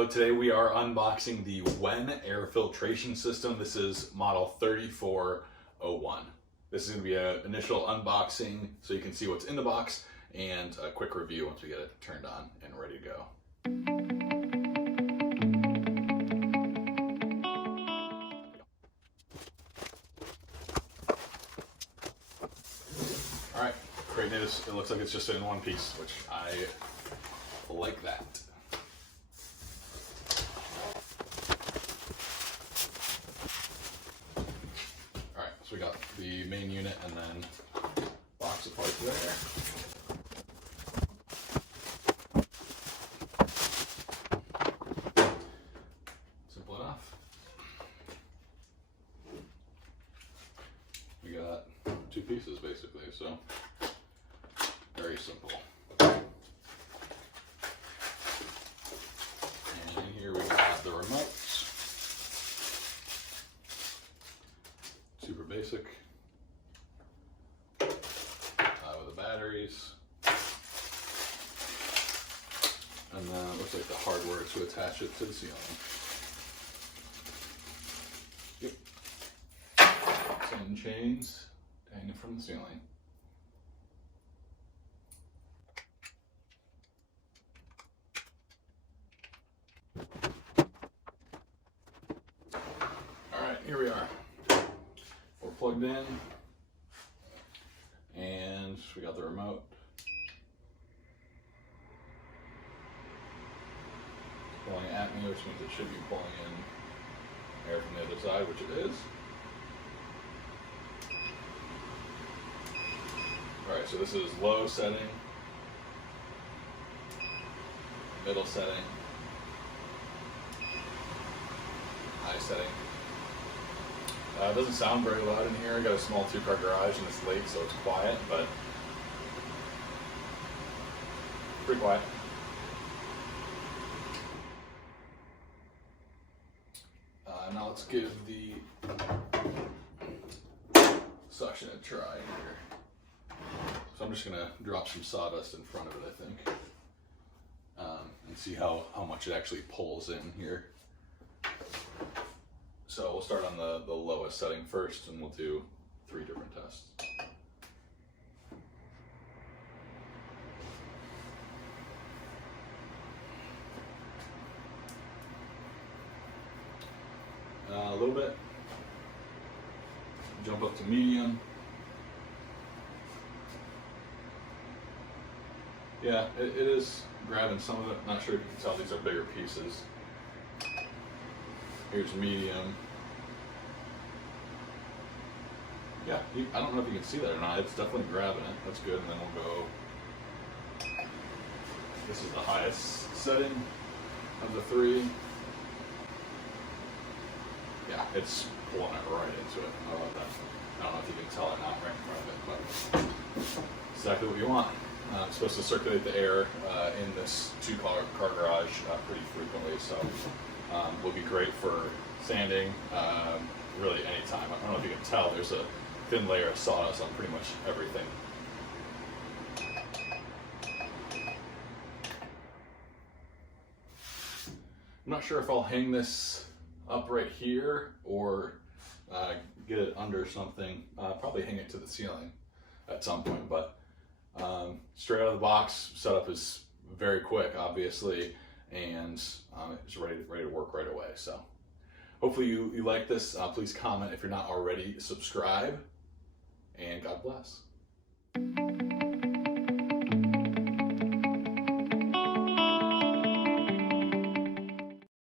Hello, today we are unboxing the WEN Air Filtration System. This is model 3401. This is going to be an initial unboxing so you can see what's in the box and a quick review once we get it turned on and ready to go. Alright, great news. It looks like it's just in one piece, which I like that. So we got the main unit and then box of parts there. Simple enough. We got two pieces basically, so very simple. And here we got the remote. Super basic, with the batteries, and then it looks like the hardware to attach it to the ceiling. Yep, some chains hanging from the ceiling. All right, here we are. We're plugged in, and we got the remote. It's pulling at me, which means it should be pulling in air from the other side, which it is. Alright, so this is low setting, middle setting, high setting. It doesn't sound very loud in here. I got a small two-car garage and it's late, so it's quiet, but pretty quiet. Now let's give the suction a try here. So I'm just gonna drop some sawdust in front of it, I think, and see how much it actually pulls in here. So we'll start on the lowest setting first, and we'll do 3 different tests. A little bit. Jump up to medium. Yeah, it is grabbing some of it. Not sure if you can tell, these are bigger pieces. Here's medium. Yeah, I don't know if you can see that or not. It's definitely grabbing it. That's good. And then we'll go. This is the highest setting of the 3. Yeah, it's pulling it right into it. I love that. I don't know if you can tell or not right in front of it, but exactly what you want. It's supposed to circulate the air in this two-car garage pretty frequently, so will be great for sanding really anytime. I don't know if you can tell, there's a thin layer of sawdust on pretty much everything. I'm not sure if I'll hang this up right here or get it under something. Probably hang it to the ceiling at some point, but straight out of the box, setup is very quick, obviously, and it's ready to work right away. So hopefully you like this. Please comment if you're not already, subscribe, and God bless.